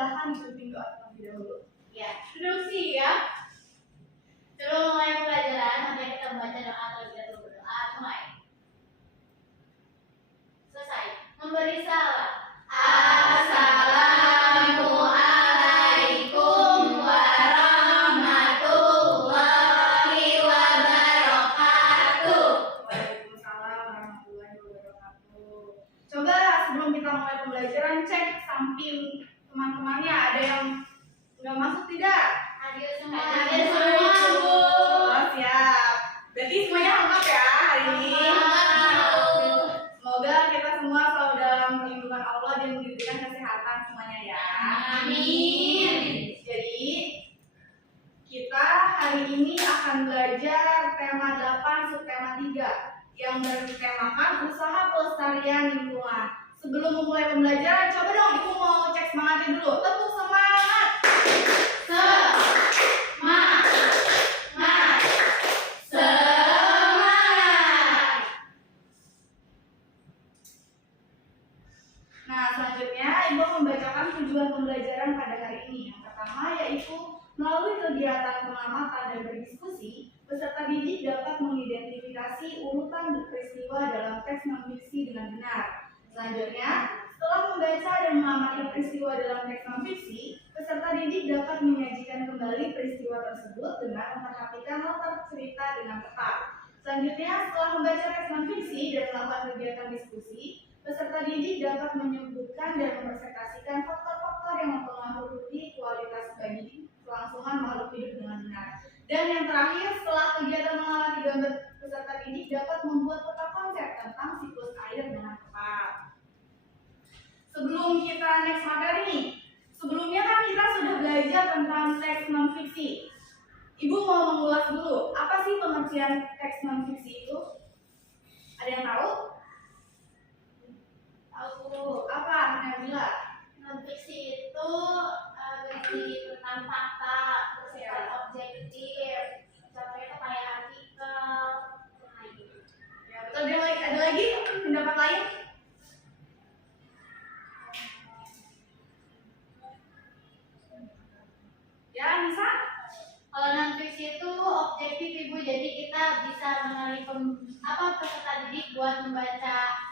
silahkan ikutin doa terlebih dahulu. Ya, duduk siap. Sebelum mulai pelajaran, mari kita membaca doa terlebih dahulu. Berdoa, mulai. Selesai. Memberi salam. Assalamualaikum warahmatullahi wabarakatuh. Waalaikumsalam warahmatullahi wabarakatuh. Coba sebelum kita mulai pembelajaran, cek samping teman-temannya, ada yang nggak masuk tidak? Hadir semua. Hadir semua. Oh, siap. Berarti semuanya lengkap ya hari ini. Semoga kita semua selalu dalam perlindungan Allah dan diberikan kesehatan semuanya ya. Amin. Jadi kita hari ini akan belajar tema 8 subtema 3 yang bertemakan usaha pelestarian lingkungan. Sebelum memulai pembelajaran, coba dong ibu mau cek semangatnya dulu. Tepuk semangat. Semangat. Nah, selanjutnya ibu akan membacakan tujuan pembelajaran pada hari ini. Yang pertama yaitu melalui kegiatan pengamatan dan berdiskusi, peserta didik dapat mengidentifikasi urutan peristiwa dalam teks non-fiksi dengan benar. Selanjutnya, setelah membaca dan mengamati peristiwa dalam teks non-fiksi, peserta didik dapat menyajikan kembali peristiwa tersebut dengan memperhatikan latar cerita dengan tepat. Selanjutnya, setelah membaca teks non-fiksi dan melakukan kegiatan diskusi, peserta didik dapat menyebutkan dan mempresentasikan faktor-faktor yang mempengaruhi kualitas bagi kelangsungan makhluk hidup dengan benar. Dan yang terakhir, setelah kegiatan mengamati gambar, peserta didik dapat membuat peta konsep tentang siklus air dengan tepat. Sebelum kita next materi nih, sebelumnya kan kita sudah belajar tentang teks non-fiksi. Ibu mau mengulas dulu, apa sih pengertian teks non-fiksi itu? Ada yang tahu? Tahu apa? Nabila? Non-fiksi itu berisi tentang fakta, bersifat objektif. Contohnya itu kayak artikel. Nah, gitu. Ya, betul. Ada lagi pendapat lain? Ya, Nisa? Kalau non-fiksi itu objektif ibu, jadi kita bisa mengenali peserta didik buat membaca.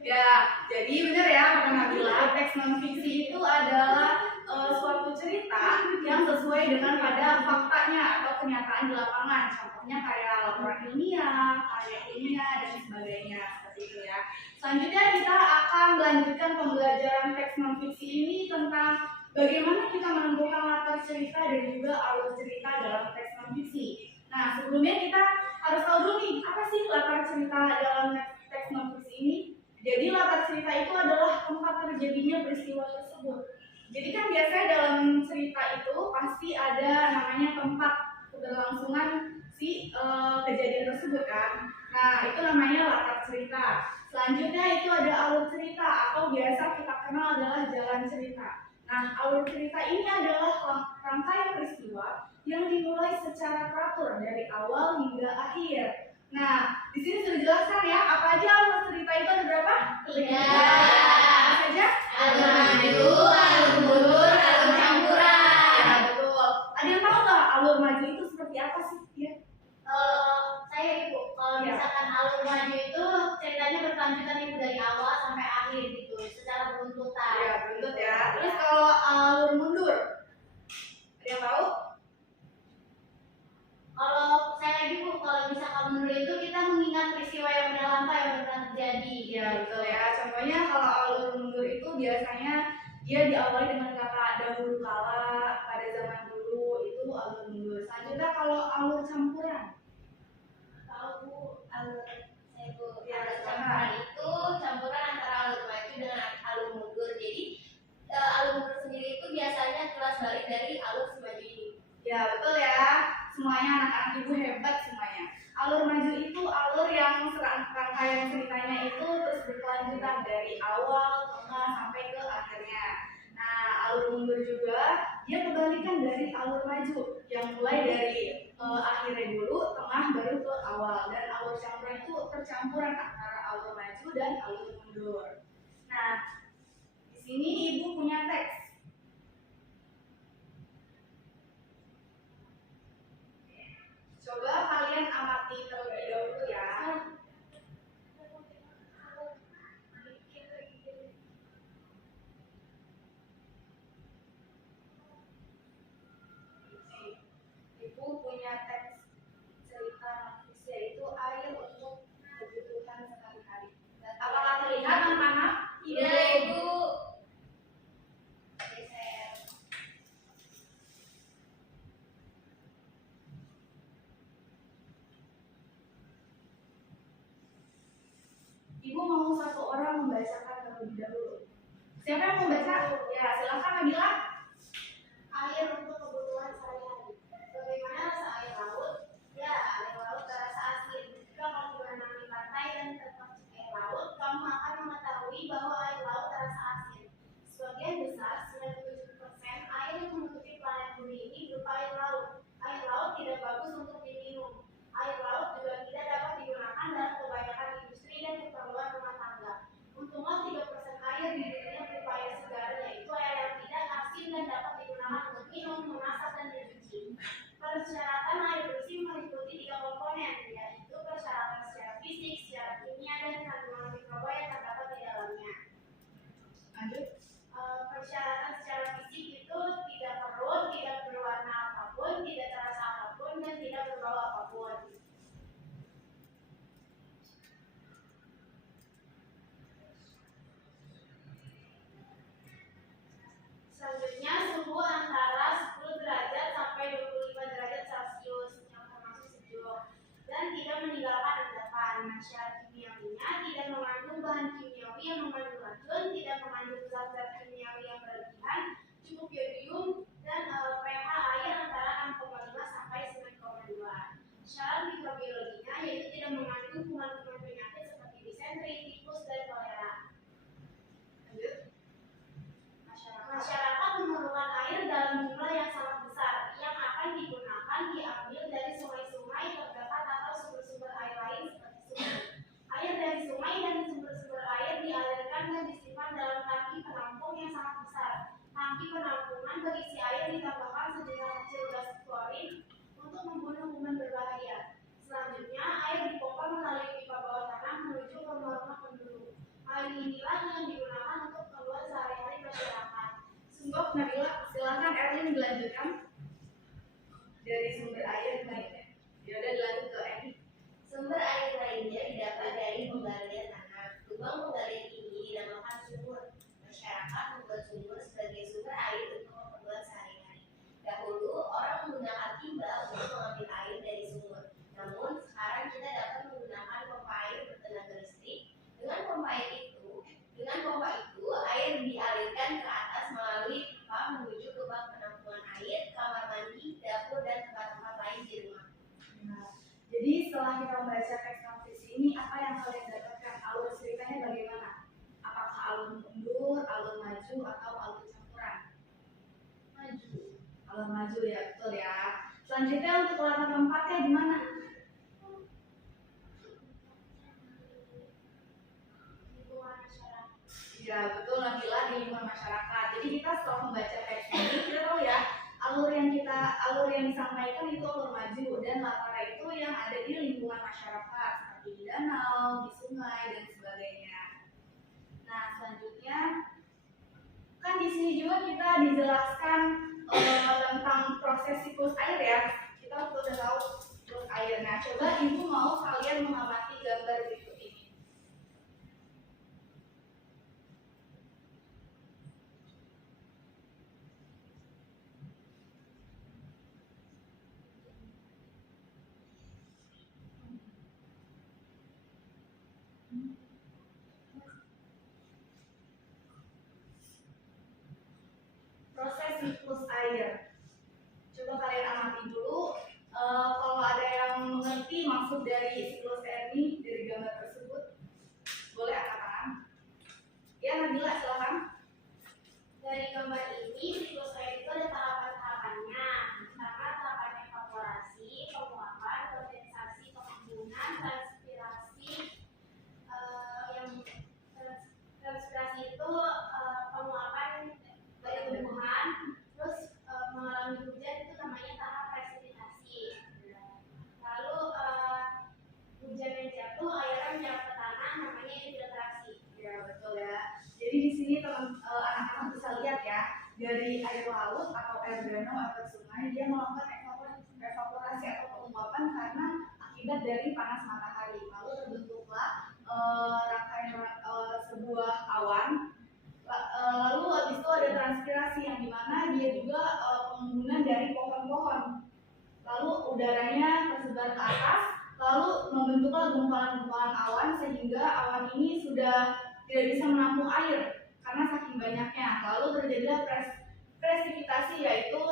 Ya, jadi benar ya kata Nabila, teks non-fiksi itu adalah suatu cerita yang sesuai dengan pada faktanya atau kenyataan di lapangan. Contohnya kayak laporan ilmiah, karya ilmiah, dan sebagainya seperti itu ya. Selanjutnya kita akan melanjutkan pembelajaran teks non-fiksi ini tentang bagaimana kita menentukan latar cerita dan juga alur cerita dalam teks non-fiksi. Nah, sebelumnya kita harus tahu dulu nih, apa sih latar cerita dalam teks non-fiksi ini? Jadi latar cerita itu adalah tempat terjadinya peristiwa tersebut. Jadi kan biasanya dalam cerita itu pasti ada namanya tempat keberlangsungan si kejadian tersebut kan. Nah, itu namanya latar cerita. Selanjutnya itu ada alur cerita atau biasa kita kenal adalah jalan cerita. Nah, alur cerita ini adalah rangkaian peristiwa yang dimulai secara teratur dari awal hingga akhir. Nah, di sini sudah dijelaskan ya, apa aja alur cerita itu ada berapa? 3. Apa saja? Alur maju, alur mundur, alur campuran. Ya, betul. Ada yang tahu nggak alur maju itu seperti apa sih? Ya. Saya ibu, kalau Ya. misalkan alur maju itu ceritanya berkelanjutan ibu dari awal sampai akhir gitu, secara beruntutan. Ya, betul ya. Terus kalau alur mundur, ada yang tahu? Kalau saya lagi bu, kalau misalkan mundur itu kita mengingat peristiwa yang sudah lama yang pernah terjadi. Ya, betul ya. Contohnya kalau alur mundur itu biasanya dia diawali dengan kata dahulu kala, pada zaman dulu, itu alur mundur. Selanjutnya kalau alur campuran, Tahu bu, alur saya bu, Ya, alur sama. campuran itu campuran antara alur maju dengan alur mundur. Jadi alur mundur sendiri itu biasanya kelas balik dari alur si maju ini. ya betul ya. Semuanya anak-anak ibu hebat semuanya. Alur maju itu alur yang rangkaian ceritanya itu terus berkelanjutan dari awal, tengah sampai ke akhirnya. Nah, alur mundur juga dia kebalikan dari alur maju yang mulai dari akhirnya dulu, tengah baru ke awal. Dan alur campuran itu percampuran antara alur maju dan alur mundur. Nah, sini Ibu punya teks. Coba kalian amati terlebih dahulu ya. Ibu punya teks cerita non-fiksi yaitu air untuk kebutuhan sehari-hari. Apakah terlihat anak-anak? Iya, Ibu. Geser. Ibu mau satu orang membacakan terlebih dahulu. Siapa yang mau baca? Ya, silakan Nabila. Air untuk kebutuhan sehari-hari. Bagaimana rasa air laut? Ya, air laut terasa asin. Jika kamu berenang di pantai dan terpercik air laut, kamu akan mengetahui bahwa air laut terasa asin. Sebagian besar, 97% air yang menutupi planet bumi ini berupa air laut. Air laut tidak bagus untuk diminum. Air laut juga tidak dapat digunakan dalam kebanyakan industri dan keperluan rumah tangga. Untunglah 3% air di dunia berupa air segar, yaitu air yang tidak asin dan dapat digunakan untuk minum, memasak, dan mencuci. Persyaratan air bersih meliputi 3 komponen, yaitu persyaratan secara fisik, secara kimia, dan kandungan mikroba yang terdapat di dalamnya. Lanjut. Persyaratan secara fisik itu tidak keruh, tidak berwarna apapun, tidak terasa apapun, dan tidak berbau apapun. Selanjutnya, suhu antara 10 derajat sampai 25 derajat Celcius yang termasuk sejuk dan tidak meninggalkan endapan. Syarat kimiawinya tidak mengandung bahan kimiawi yang mengandung racun, tidak mengandung zat-zat kimiawi yang berlebihan, cukup yodium dan pH air antara 6,5 sampai 9,2. Syarat mikrobiologinya yaitu tidak mengandung kuman-kuman penyakit seperti disentri, tifus, dan kolera. Lanjut. Masyarakat memerlukan air dalam jumlah yang sangat besar yang akan digunakan diambil dari sungai-sungai terdapat atau sumber-sumber air lain seperti sungai. Air dari sungai dan sumber-sumber air dialirkan dan disimpan dalam tangki penampung yang sangat besar. Tangki penampungan berisi air ditambahkan sejumlah kecil gas klorin untuk membunuh kuman berbahaya. Selanjutnya, air dipompa melalui pipa bawah tanah menuju ke rumah-rumah penduduk. Air inilah yang digunakan untuk keperluan sehari-hari masyarakat. Sungguh Nabila, silakan Erlin dilanjutkan dari sumber air lainnya. Ya udah dilanjut ke Eni. Sumber air lainnya didapat dari penggalian tanah. Lubang penggalian ini dinamakan sumur. Masyarakat membuat sumur sebagai sumber air untuk keperluan sehari-hari. Dahulu orang menggunakan timba untuk mengambil air dari sumur. Namun sekarang kita dapat menggunakan pompa air bertenaga listrik. Dengan pompa itu air dialirkan ke atas melalui pipa menuju ke bak penampungan air, kamar mandi, dapur, dan tempat-tempat lain di rumah. Nah, jadi setelah kita membaca teks non-fiksi ini, apa yang kalian dapatkan? Alur ceritanya bagaimana? Apakah alur mundur, alur maju, atau alur campuran? Maju. Alur maju ya, betul ya. Selanjutnya untuk latar tempatnya di mana? Lingkungan masyarakat. Ya betul Nabila, di lingkungan masyarakat. Jadi kita setelah membaca teks ini, kita tahu ya alur yang disampaikan itu alur maju dan latarnya itu yang ada di lingkungan masyarakat seperti di danau, di sungai dan sebagainya. Nah selanjutnya kan di sini juga kita dijelaskan tentang proses siklus air ya. Kita sudah tahu siklus air. Nah coba ibu mau kalian mengamati gambar berikut ini. Proses siklus air. Coba kalian amati dulu. Kalau ada yang mengerti maksud dari siklus air ini dari gambar tersebut, boleh angkat tangan. Ya Nabila, silakan. Dari gambar ini, siklus air itu ada tahapan-tahapannya. Pertama, tahapan evaporasi, penguapan, kondensasi, pengambunan, transpirasi. Transpirasi itu penguapan air danau atau sungai, dia melakukan evaporasi atau penguapan karena akibat dari panas matahari. Lalu terbentuklah sebuah awan. Lalu habis itu ada transpirasi yang dimana dia juga pengembunan dari pohon-pohon. Lalu udaranya tersebar ke atas, lalu membentuklah gumpalan-gumpalan awan sehingga awan ini sudah tidak bisa menampung air karena saking banyaknya. Lalu terjadilah presipitasi, yaitu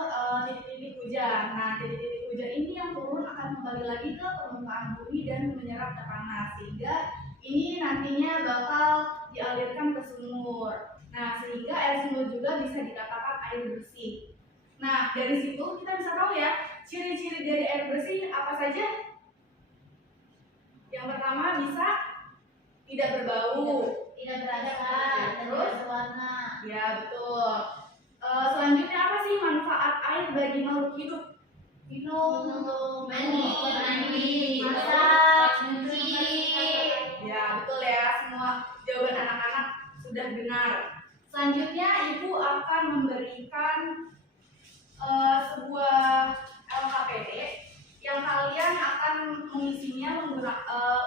titik-titik hujan. Nah, titik-titik hujan ini yang turun akan kembali lagi ke permukaan bumi dan menyerap tekanan sehingga ini nantinya bakal dialirkan ke sumur. Nah, sehingga air sumur juga bisa dikatakan air bersih. Nah, dari situ kita bisa tahu ya, ciri-ciri dari air bersih apa saja? Yang pertama bisa tidak berbau, tidak berasa, terus warna. Ya, betul. Selanjutnya apa sih manfaat air bagi makhluk hidup? Minum, mandi, masak, masak, cuci. Ya, betul ya. Semua jawaban anak-anak sudah benar. Selanjutnya ibu akan memberikan sebuah LKPD yang kalian akan mengisinya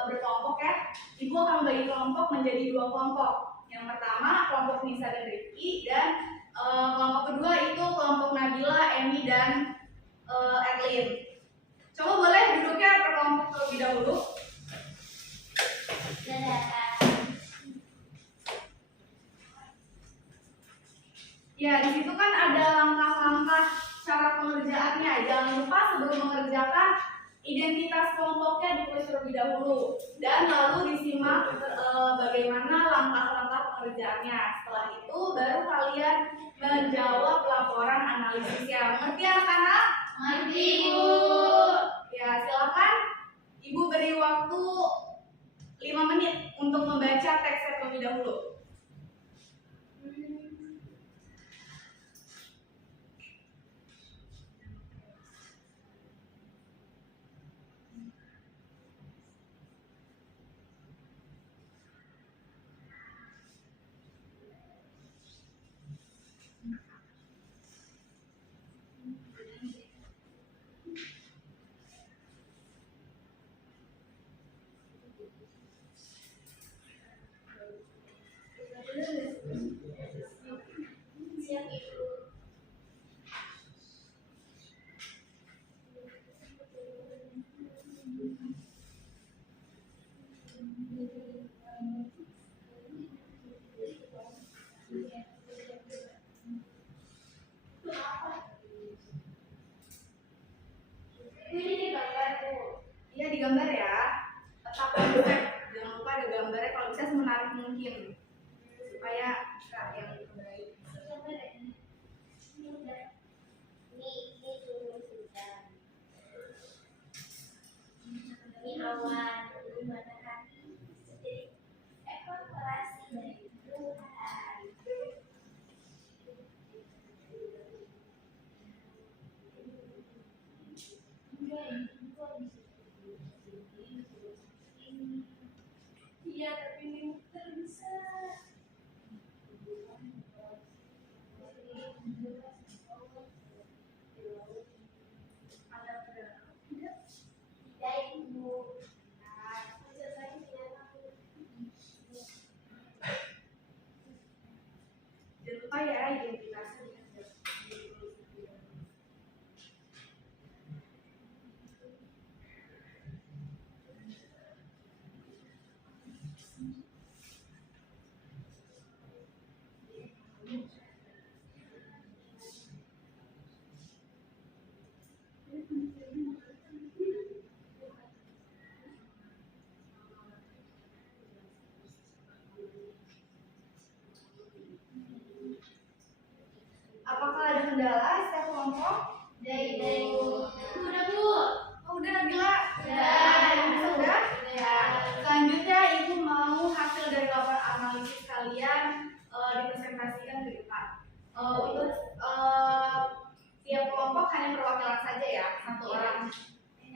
berkelompok ya. Ibu akan membagi kelompok menjadi 2 kelompok. Yang pertama kelompok Nisa dan Rifki, dan kelompok kedua itu kelompok Nabila, Emi, dan Erlin. Coba boleh duduknya per kelompok terlebih dahulu. Ya, di situ kan ada langkah-langkah cara pengerjaannya. Jangan lupa sebelum mengerjakan identitas kelompoknya ditulis terlebih dahulu dan lalu disimak bagaimana langkah-langkah pengerjaannya. Setelah itu baru kalian menjawab laporan analisisnya. Mengerti anak-anak? Mengerti, Bu. Ya, silakan Ibu beri waktu 5 menit untuk membaca teksnya terlebih dahulu. Siap, Ibu. Ini digambar, Bu. Iya, digambar ya. Tetap konsep. Jangan lupa ada gambarnya, kalau bisa semenarik mungkin supaya bisa yang terbaik. Ini turun hujan. Ini awan, ini matahari. Jadi evaporasi dari Tuhan. Iya, tapi ini terbesar. Tidak, Ibu. Jangan lupa ya identitasnya. Apakah ada kendala setiap kelompok? Dari Ibu. Udah, Bu. Oh, udah Nabila? Udah. Sudah? Ya. Selanjutnya Ibu mau hasil dari laporan analisis kalian dipresentasikan ke depan. Untuk tiap kelompok hanya perwakilan saja ya, 1 orang.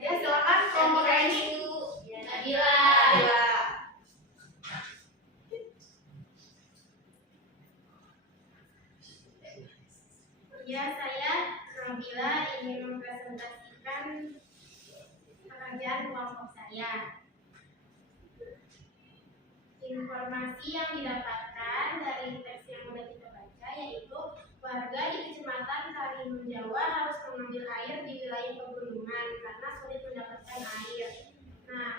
Ya, silakan kelompok ini. Nabila. Ya, saya informasi yang didapatkan dari teks yang sudah kita baca, yaitu warga di Kecamatan Karimun Jawa harus mengambil air di wilayah pegunungan karena sulit mendapatkan air. Nah,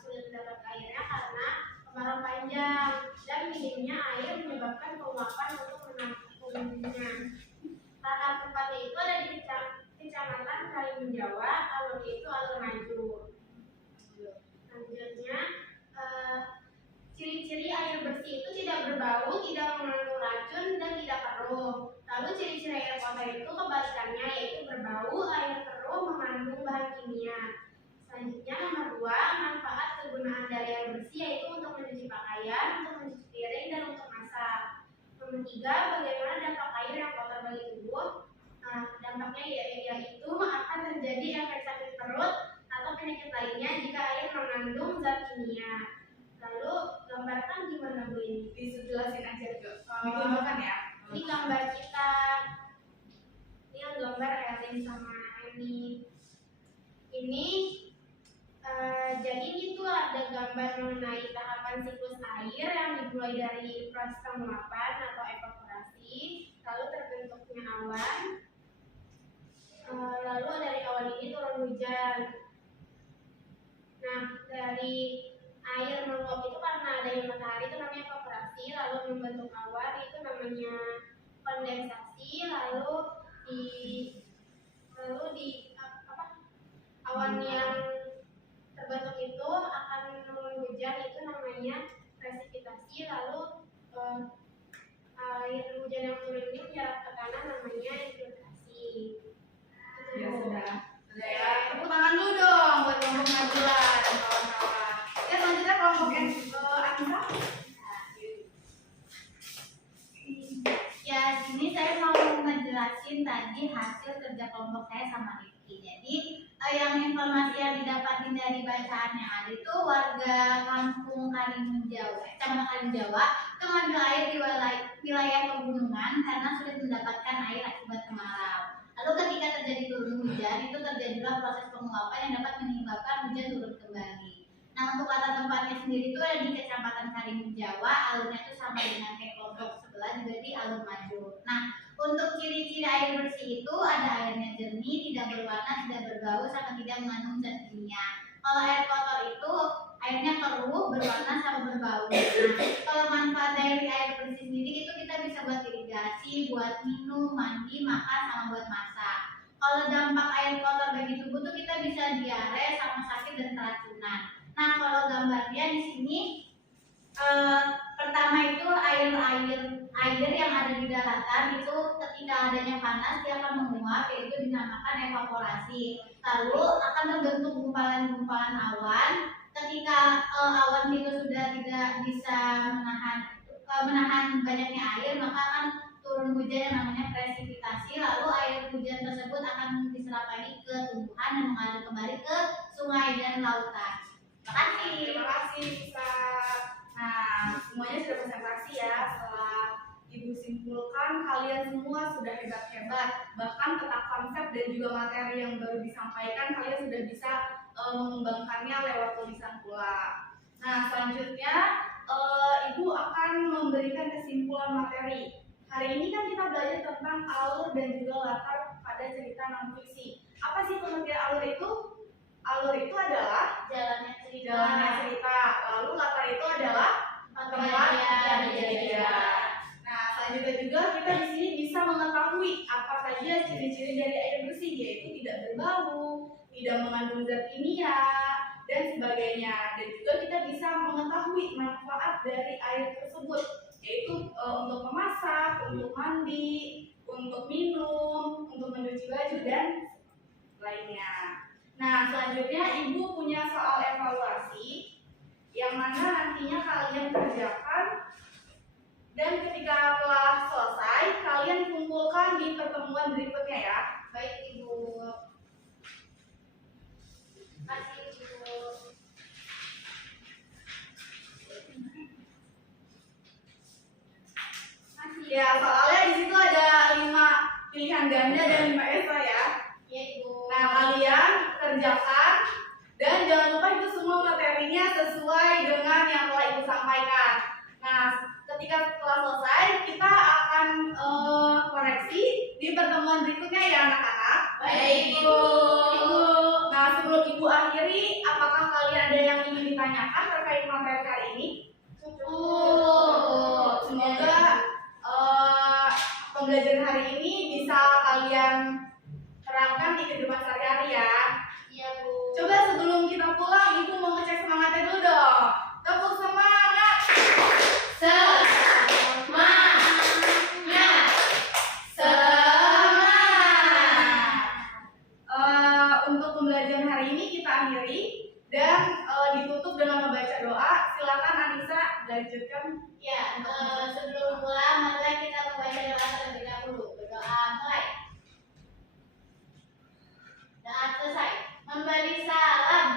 sulit mendapat airnya karena kemarau panjang dan minimnya air menyebabkan penguapan untuk menampungnya. Tata tempatnya itu ada di Kecamatan Karimun Jawa, alurnya itu alur maju. Selanjutnya, ciri-ciri air bersih itu tidak berbau, tidak mengandung racun, dan tidak keruh. Lalu ciri-ciri air kotor itu kebalikannya, yaitu berbau, air keruh, mengandung bahan kimia. Selanjutnya nomor 2, manfaat kegunaan dari air bersih yaitu untuk mencuci pakaian, untuk mencuci piring, dan untuk masak. Nomor 3, bagaimana dampak air yang kotor bagi tubuh? Dampaknya yaitu akan terjadi efek sakit perut atau penyakit lainnya jika air mengandung zat kimia. Lalu gambarkan gimana Bu ini? Dijelasin aja juga. Ditunjukkan ya. Ini gambar kita. Ini yang gambar Elin sama Emi. Ini jadi itu ada gambar mengenai tahapan siklus air yang dimulai dari proses penguapan atau evaporasi, lalu terbentuknya awan, lalu dari awan ini turun hujan. Nah, dari air meluap itu karena adanya matahari itu namanya evaporasi, lalu membentuk awan itu namanya kondensasi, lalu di awan yang terbentuk itu akan turun hujan itu namanya presipitasi, lalu air hujan yang turun ini menyerap ke tanah namanya infiltrasi. Ya sudah ya. Tepuk tangan dulu dong buat kelompok Najla dan kawan-kawan. Ya selanjutnya kelompok Anissa. Ya, sini saya mau ngejelasin tadi hasil kerja kelompok saya sama Rifki. Jadi yang informasi yang didapatin dari bacaan yang ada itu warga kampung Karimun Jawa, Kecamatan Karimun Jawa, itu mengambil air di wilayah pegunungan karena sulit mendapatkan air akibat kemarau. Lalu ketika terjadi turun hujan, itu terjadilah proses penguapan yang dapat menyebabkan hujan turun kembali. Nah, untuk kata tempatnya sendiri itu ada di Kecamatan Karimun Jawa, alurnya itu sama dengan kayak kelompok sebelah juga di alur maju. Nah, untuk ciri-ciri air bersih itu ada airnya jernih, tidak berwarna, tidak berbau, sama tidak mengandung zat kimia. Kalau air kotor itu airnya keruh, berwarna, sama berbau. Nah, kalau manfaat dari air bersih sendiri itu kita bisa buat irigasi, buat minum, mandi, makan, sama buat masak. Kalau dampak air kotor bagi tubuh tuh kita bisa diare, sama sakit dan keracunan. Nah, kalau gambarnya di sini pertama itu air yang ada di daratan itu ketika adanya panas dia akan menguap, yaitu dinamakan evaporasi. Lalu akan terbentuk gumpalan-gumpalan awan. Ketika awan itu sudah tidak bisa menahan banyaknya air, maka akan turun hujan yang namanya presipitasi. Lalu air hujan tersebut akan diserap lagi ke tumbuhan dan mengalir kembali ke sungai dan lautan. Terima kasih Bisa. Nah, semuanya sudah presentasi ya. Setelah Ibu simpulkan, kalian semua sudah hebat-hebat. Bahkan peta konsep dan juga materi yang baru disampaikan, kalian sudah bisa mengembangkannya lewat tulisan pula. Nah, selanjutnya Ibu akan memberikan kesimpulan materi. Hari ini kan kita belajar tentang alur dan juga latar pada cerita non-fiksi. Apa sih pengertian alur itu? Alur itu adalah Jalannya cerita. Lalu latar itu adalah tempat kejadian. Nah, selanjutnya juga kita di sini bisa mengetahui apa saja ciri-ciri dari air bersih, yaitu tidak berbau, tidak mengandung zat kimia, dan sebagainya. Dan juga kita bisa mengetahui manfaat dari air tersebut, yaitu untuk memasak, untuk mandi, untuk minum, untuk mencuci baju, dan lainnya. Nah, selanjutnya Ibu punya soal evaluasi yang mana nantinya kalian kerjakan, dan ketika telah selesai kalian kumpulkan di pertemuan berikutnya ya. Baik Ibu. Kasih Ibu. Ya, soalnya di situ ada 5 pilihan ganda dan 5 esa ya. Ya Ibu. Nah, kalian kerjakan dan jangan lupa itu semua materinya sesuai dengan yang telah Ibu sampaikan. ketika setelah selesai kita akan koreksi di pertemuan berikutnya ya anak-anak. Baik, Ibu. Nah, sebelum Ibu akhiri, apakah kalian ada yang ingin ditanyakan terkait materi hari ini? Cukup. Semoga pembelajaran hari ini bisa kalian terapkan di kehidupan sehari-hari ya. Iya, Bu. Coba sebelum kita pulang, Ibu mau ngecek semangatnya dulu dong. Tepuk semangat. Semangat. Semangat. Untuk pembelajaran hari ini kita akhiri dan ditutup dengan membaca doa. Silakan Anissa lanjutkan. Ya, sebelum pulang, mari kita membaca doa terlebih dahulu. Berdoa mulai. Doa selesai. Memberi salam.